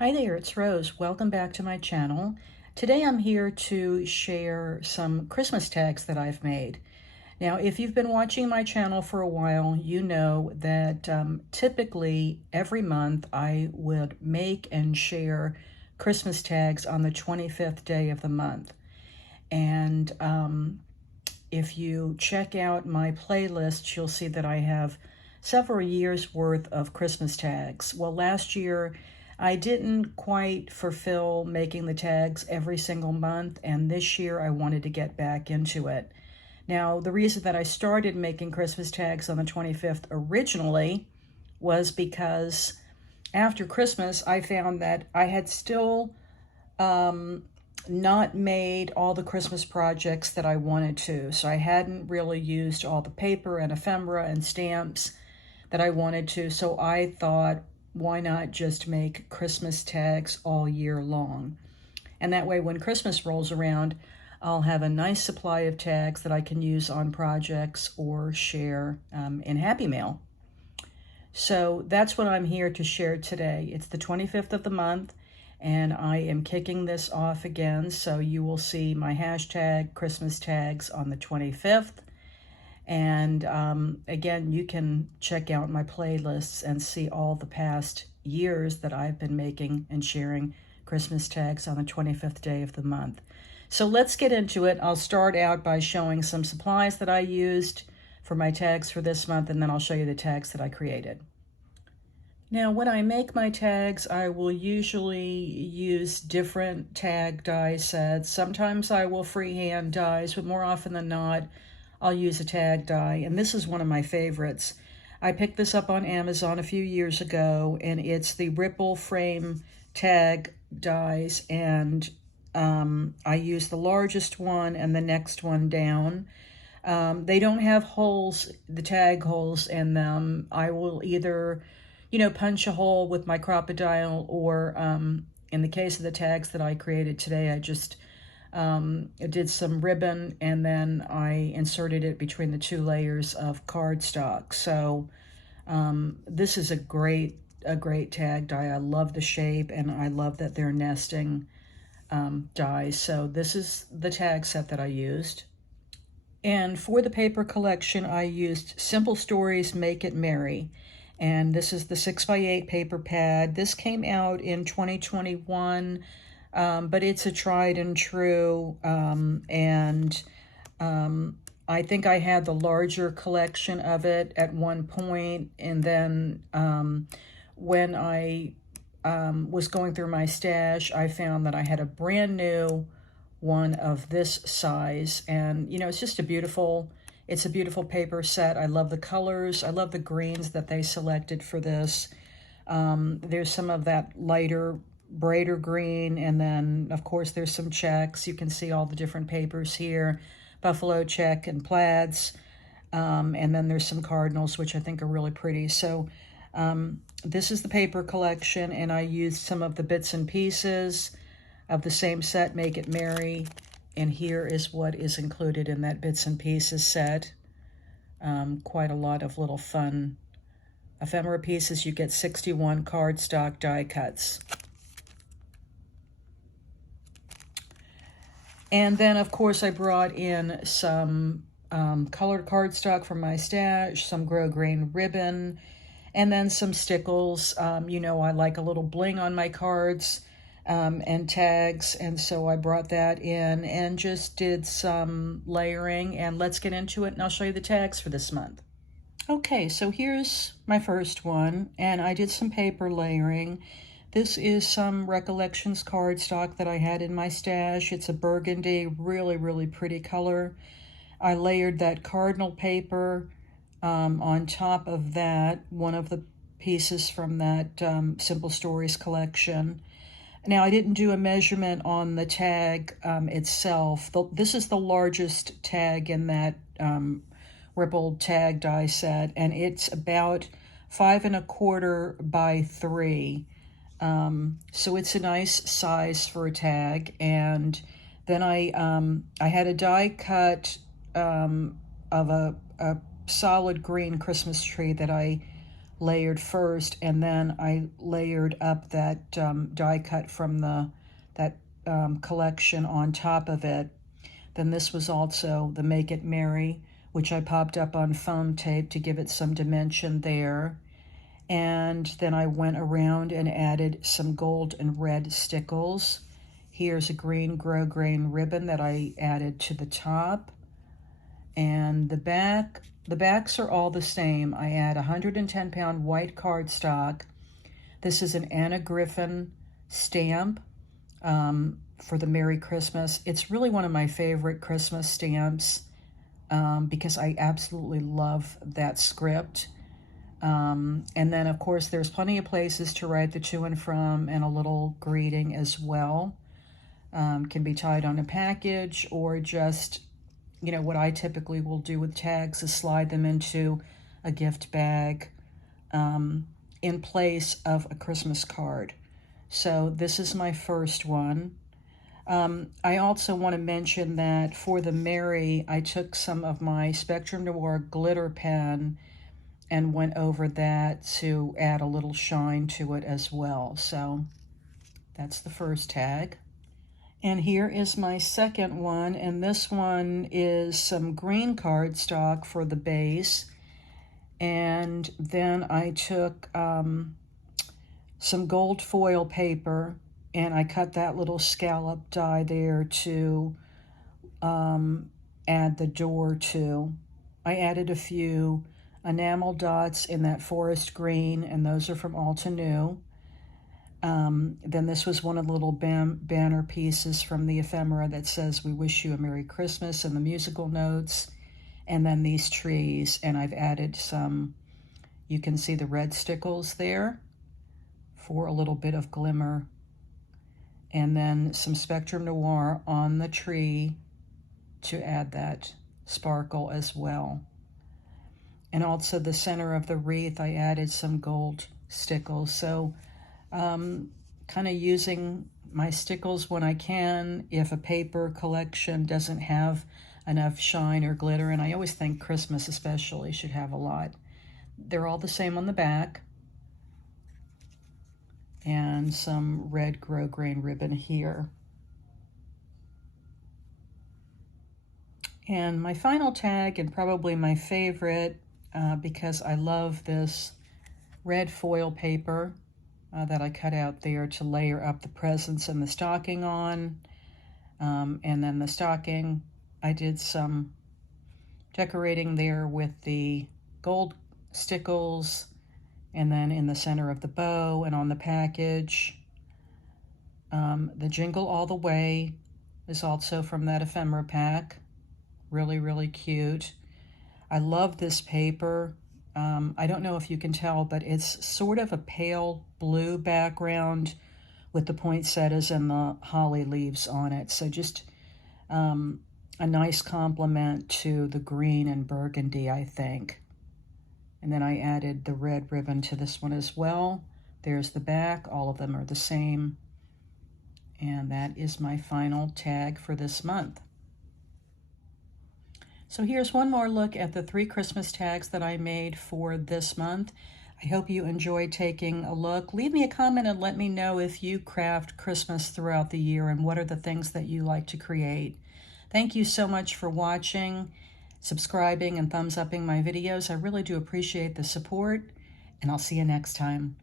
Hi there, it's Rose. Welcome back to my channel. Today I'm here to share some Christmas tags that I've made. Now, if you've been watching my channel for a while, you know that typically every month I would make and share Christmas tags on the 25th day of the month. And if you check out my playlist, you'll see that I have several years worth of Christmas tags. Well, last year I didn't quite fulfill making the tags every single month, and this year I wanted to get back into it. Now, the reason that I started making Christmas tags on the 25th originally was because after Christmas I found that I had still not made all the Christmas projects that I wanted to. So I hadn't really used all the paper and ephemera and stamps that I wanted to. So I thought, why not just make Christmas tags all year long? And that way, when Christmas rolls around, I'll have a nice supply of tags that I can use on projects or share in Happy Mail. So that's what I'm here to share today. It's the 25th of the month, and I am kicking this off again. So you will see my hashtag Christmas tags on the 25th. And again, you can check out my playlists and see all the past years that I've been making and sharing Christmas tags on the 25th day of the month. So let's get into it. I'll start out by showing some supplies that I used for my tags for this month, and then I'll show you the tags that I created. Now, when I make my tags, I will usually use different tag die sets. Sometimes I will freehand dies, but more often than not, I'll use a tag die, and this is one of my favorites. I picked this up on Amazon a few years ago, and it's the Ripple Frame tag dies, and I use the largest one and the next one down. They don't have holes, the tag holes in them. I will either, punch a hole with my Crop-A-Dile, or in the case of the tags that I created today, I just did some ribbon and then I inserted it between the two layers of cardstock. So this is a great tag die. I love the shape, and I love that they're nesting dies. So this is the tag set that I used. And for the paper collection, I used Simple Stories Make It Merry. And this is the 6x8 paper pad. This came out in 2021, but it's a tried and true. I think I had the larger collection of it at one point, and then when I was going through my stash, I found that I had a brand new one of this size, and it's just a beautiful paper set. I love the colors. I love the greens that they selected for this. There's some of that lighter, brighter green, and then of course there's some checks. You can see all the different papers here, buffalo check and plaids, and then there's some cardinals, which I think are really pretty. So this is the paper collection, and I used some of the bits and pieces of the same set, Make It Merry, and here is what is included in that bits and pieces set. Quite a lot of little fun ephemera pieces. You get 61 cardstock die cuts. And then, of course, I brought in some colored cardstock from my stash, some grosgrain ribbon, and then some stickles. I like a little bling on my cards and tags, and so I brought that in and just did some layering. And let's get into it, and I'll show you the tags for this month. Okay, so here's my first one, and I did some paper layering. This is some Recollections cardstock that I had in my stash. It's a burgundy, really, really pretty color. I layered that cardinal paper on top of that, one of the pieces from that Simple Stories collection. Now, I didn't do a measurement on the tag itself. This is the largest tag in that rippled tag die set, and it's about 5 1/4 by 3. So it's a nice size for a tag. And then I had a die cut of a solid green Christmas tree that I layered first, and then I layered up that die cut from that collection on top of it. Then this was also the Make It Merry, which I popped up on foam tape to give it some dimension there. And then I went around and added some gold and red stickles. Here's a green grosgrain ribbon that I added to the top. And the backs are all the same. I add 110-pound white cardstock. This is an Anna Griffin stamp for the Merry Christmas. It's really one of my favorite Christmas stamps because I absolutely love that script. And then, of course, there's plenty of places to write the to and from and a little greeting as well. Can be tied on a package or just, you know, what I typically will do with tags is slide them into a gift bag in place of a Christmas card. So this is my first one. I also want to mention that for the Merry, I took some of my Spectrum Noir glitter pen and went over that to add a little shine to it as well. So that's the first tag. And here is my second one, and this one is some green cardstock for the base. And then I took some gold foil paper, and I cut that little scallop die there to add the door to. I added a few enamel dots in that forest green, and those are from Altenew. Then this was one of the little banner pieces from the ephemera that says, "We wish you a Merry Christmas," and the musical notes. And then these trees, and I've added some, you can see the red stickles there for a little bit of glimmer. And then some Spectrum Noir on the tree to add that sparkle as well. And also the center of the wreath, I added some gold stickles. So kind of using my stickles when I can, if a paper collection doesn't have enough shine or glitter, and I always think Christmas especially should have a lot. They're all the same on the back. And some red grosgrain ribbon here. And my final tag, and probably my favorite, because I love this red foil paper that I cut out there to layer up the presents and the stocking on. And then the stocking, I did some decorating there with the gold stickles, and then in the center of the bow and on the package. The Jingle All the Way is also from that ephemera pack. Really, really cute. I love this paper. I don't know if you can tell, but it's sort of a pale blue background with the poinsettias and the holly leaves on it. So just a nice complement to the green and burgundy, I think. And then I added the red ribbon to this one as well. There's the back. All of them are the same. And that is my final tag for this month. So here's one more look at the 3 Christmas tags that I made for this month. I hope you enjoyed taking a look. Leave me a comment and let me know if you craft Christmas throughout the year and what are the things that you like to create. Thank you so much for watching, subscribing, and thumbs upping my videos. I really do appreciate the support, and I'll see you next time.